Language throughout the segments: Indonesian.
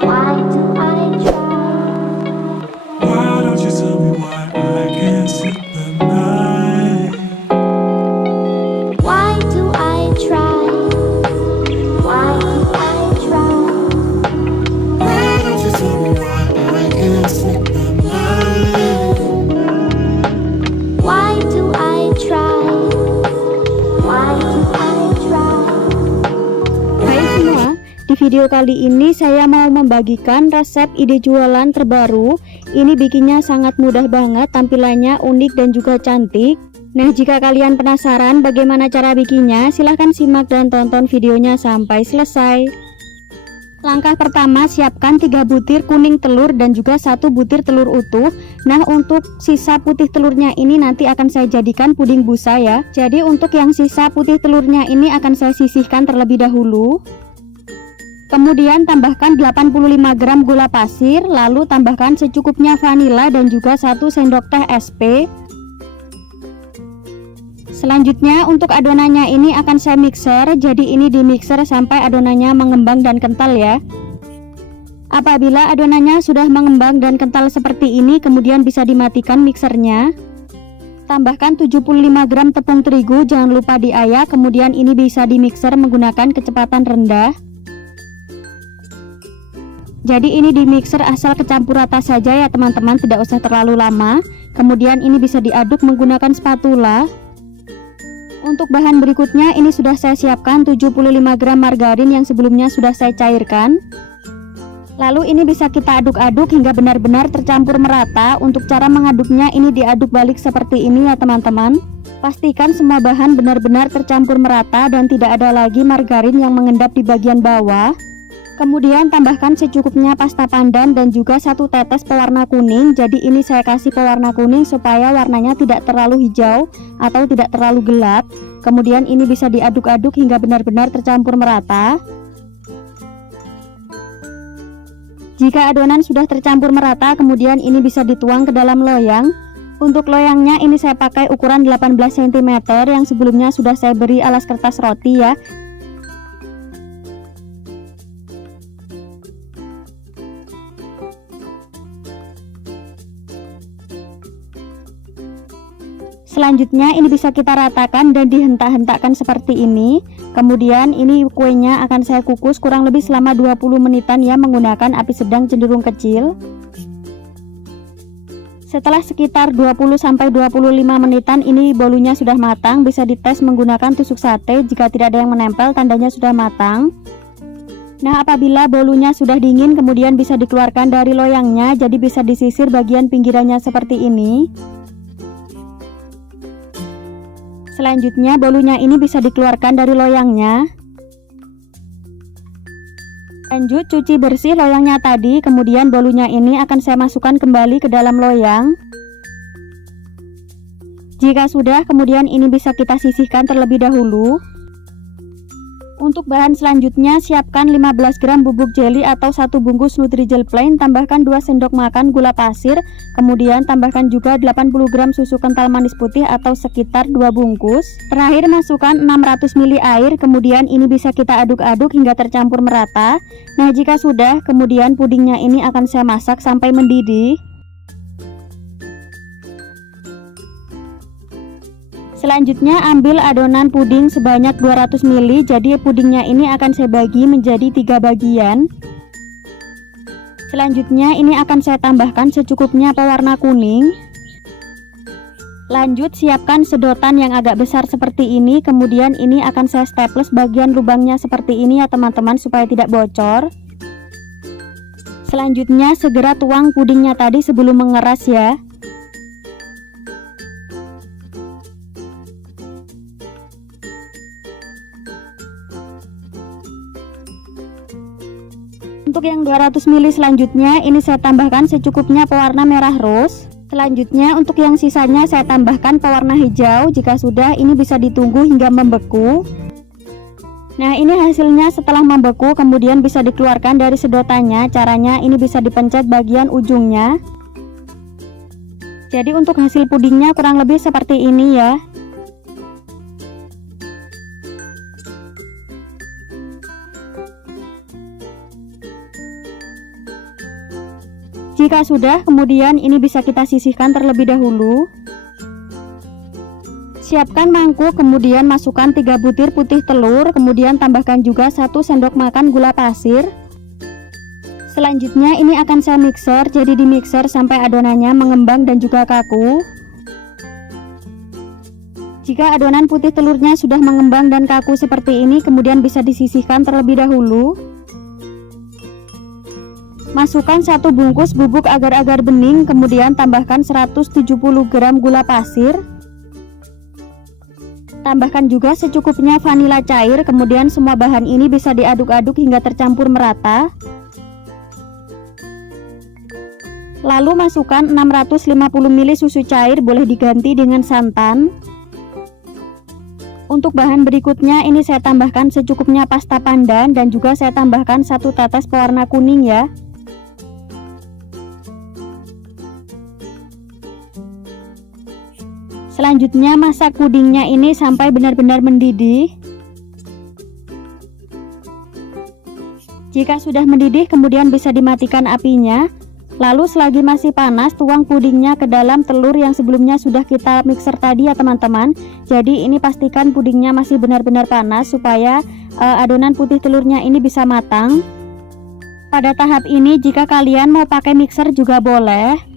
Why do I try? Why don't you tell me why I can't sleep at night? Why do I try? Why do I try? Why don't you tell me why I can't sleep at night? Why do I try? Why do I try? Hai semua, di video kali ini saya mau membagikan resep ide jualan terbaru. Ini bikinnya sangat mudah banget, tampilannya unik dan juga cantik. Nah, jika kalian penasaran bagaimana cara bikinnya, silahkan simak dan tonton videonya sampai selesai. Langkah pertama, siapkan 3 butir kuning telur dan juga 1 butir telur utuh. Nah, untuk sisa putih telurnya ini nanti akan saya jadikan puding busa ya. Jadi untuk yang sisa putih telurnya ini akan saya sisihkan terlebih dahulu. Kemudian tambahkan 85 gram gula pasir, lalu tambahkan secukupnya vanila dan juga 1 sendok teh SP. Selanjutnya untuk adonannya ini akan saya mixer, jadi ini di mixer sampai adonannya mengembang dan kental ya. Apabila adonannya sudah mengembang dan kental seperti ini, kemudian bisa dimatikan mixernya. Tambahkan 75 gram tepung terigu, jangan lupa diayak, kemudian ini bisa di mixer menggunakan kecepatan rendah. Jadi ini di mixer asal kecampur rata saja ya teman-teman, tidak usah terlalu lama. Kemudian ini bisa diaduk menggunakan spatula. Untuk bahan berikutnya ini sudah saya siapkan 75 gram margarin yang sebelumnya sudah saya cairkan. Lalu ini bisa kita aduk-aduk hingga benar-benar tercampur merata. Untuk cara mengaduknya ini diaduk balik seperti ini ya teman-teman. Pastikan semua bahan benar-benar tercampur merata dan tidak ada lagi margarin yang mengendap di bagian bawah. Kemudian tambahkan secukupnya pasta pandan dan juga 1 tetes pewarna kuning. Jadi ini saya kasih pewarna kuning supaya warnanya tidak terlalu hijau atau tidak terlalu gelap. Kemudian ini bisa diaduk-aduk hingga benar-benar tercampur merata. Jika adonan sudah tercampur merata, kemudian ini bisa dituang ke dalam loyang. Untuk loyangnya ini saya pakai ukuran 18 cm yang sebelumnya sudah saya beri alas kertas roti ya. Selanjutnya ini bisa kita ratakan dan dihentak-hentakkan seperti ini. Kemudian ini kuenya akan saya kukus kurang lebih selama 20 menitan ya, menggunakan api sedang cenderung kecil. Setelah sekitar 20-25 menitan ini bolunya sudah matang. Bisa dites menggunakan tusuk sate, jika tidak ada yang menempel tandanya sudah matang. Nah, apabila bolunya sudah dingin kemudian bisa dikeluarkan dari loyangnya, jadi bisa disisir bagian pinggirannya seperti ini. Selanjutnya bolunya ini bisa dikeluarkan dari loyangnya. Lanjut cuci bersih loyangnya tadi, kemudian bolunya ini akan saya masukkan kembali ke dalam loyang. Jika sudah, kemudian ini bisa kita sisihkan terlebih dahulu. Untuk bahan selanjutnya, siapkan 15 gram bubuk jeli atau 1 bungkus Nutrijel plain, tambahkan 2 sendok makan gula pasir, kemudian tambahkan juga 80 gram susu kental manis putih atau sekitar 2 bungkus. Terakhir masukkan 600 ml air, kemudian ini bisa kita aduk-aduk hingga tercampur merata. Nah, jika sudah, kemudian pudingnya ini akan saya masak sampai mendidih. Selanjutnya ambil adonan puding sebanyak 200 ml, jadi pudingnya ini akan saya bagi menjadi 3 bagian. Selanjutnya ini akan saya tambahkan secukupnya pewarna kuning. Lanjut siapkan sedotan yang agak besar seperti ini, kemudian ini akan saya staples bagian lubangnya seperti ini ya teman-teman supaya tidak bocor. Selanjutnya segera tuang pudingnya tadi sebelum mengeras ya. Untuk yang 200 ml selanjutnya ini saya tambahkan secukupnya pewarna merah rose. Selanjutnya untuk yang sisanya saya tambahkan pewarna hijau. Jika sudah, ini bisa ditunggu hingga membeku. Nah, ini hasilnya setelah membeku, kemudian bisa dikeluarkan dari sedotannya. Caranya ini bisa dipencet bagian ujungnya. Jadi untuk hasil pudingnya kurang lebih seperti ini ya. Jika sudah, kemudian ini bisa kita sisihkan terlebih dahulu. Siapkan mangkuk, kemudian masukkan 3 butir putih telur, kemudian tambahkan juga 1 sendok makan gula pasir. Selanjutnya ini akan saya mixer, jadi di mixer sampai adonannya mengembang dan juga kaku. Jika adonan putih telurnya sudah mengembang dan kaku seperti ini, kemudian bisa disisihkan terlebih dahulu. Masukkan 1 bungkus bubuk agar-agar bening, kemudian tambahkan 170 gram gula pasir. Tambahkan juga secukupnya vanila cair, kemudian semua bahan ini bisa diaduk-aduk hingga tercampur merata. Lalu masukkan 650 ml susu cair, boleh diganti dengan santan. Untuk bahan berikutnya ini saya tambahkan secukupnya pasta pandan dan juga saya tambahkan 1 tetes pewarna kuning ya. Selanjutnya masak pudingnya ini sampai benar-benar mendidih. Jika sudah mendidih, kemudian bisa dimatikan apinya. Lalu selagi masih panas, tuang pudingnya ke dalam telur yang sebelumnya sudah kita mixer tadi ya teman-teman. Jadi ini pastikan pudingnya masih benar-benar panas supaya adonan putih telurnya ini bisa matang. Pada tahap ini jika kalian mau pakai mixer juga boleh.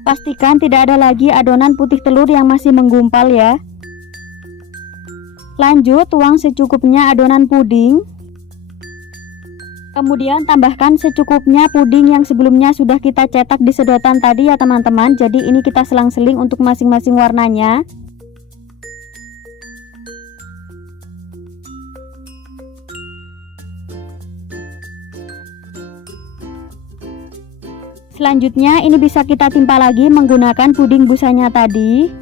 Pastikan tidak ada lagi adonan putih telur yang masih menggumpal ya. Lanjut tuang secukupnya adonan puding. Kemudian tambahkan secukupnya puding yang sebelumnya sudah kita cetak di sedotan tadi ya teman-teman. Jadi ini kita selang-seling untuk masing-masing warnanya. Selanjutnya ini bisa kita timpa lagi menggunakan puding busanya tadi.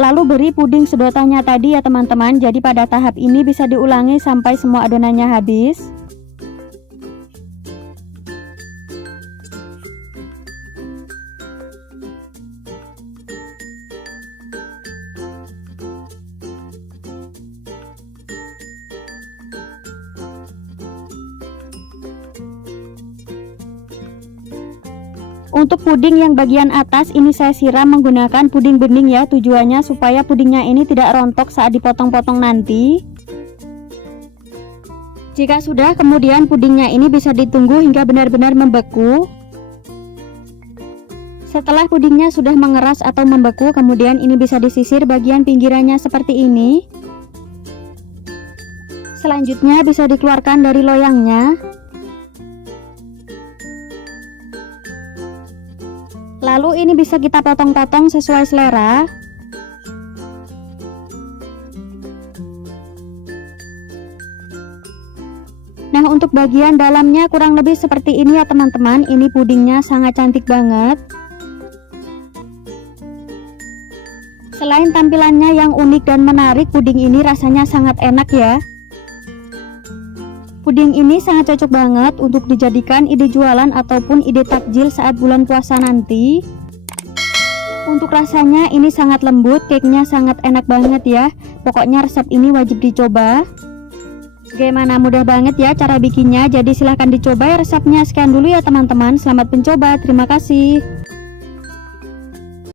Lalu beri puding sedotannya tadi ya teman-teman. Jadi pada tahap ini bisa diulangi sampai semua adonannya habis. Untuk puding yang bagian atas ini saya siram menggunakan puding bening ya, tujuannya supaya pudingnya ini tidak rontok saat dipotong-potong nanti. Jika sudah, kemudian pudingnya ini bisa ditunggu hingga benar-benar membeku. Setelah pudingnya sudah mengeras atau membeku, kemudian ini bisa disisir bagian pinggirannya seperti ini. Selanjutnya bisa dikeluarkan dari loyangnya. Lalu ini bisa kita potong-potong sesuai selera. Nah, untuk bagian dalamnya kurang lebih seperti ini ya teman-teman. Ini pudingnya sangat cantik banget. Selain tampilannya yang unik dan menarik, puding ini rasanya sangat enak ya. Puding ini sangat cocok banget untuk dijadikan ide jualan ataupun ide takjil saat bulan puasa nanti. Untuk rasanya ini sangat lembut, cake-nya sangat enak banget ya. Pokoknya resep ini wajib dicoba. Bagaimana, mudah banget ya cara bikinnya. Jadi silahkan dicoba ya resepnya. Sekian dulu ya teman-teman. Selamat mencoba. Terima kasih.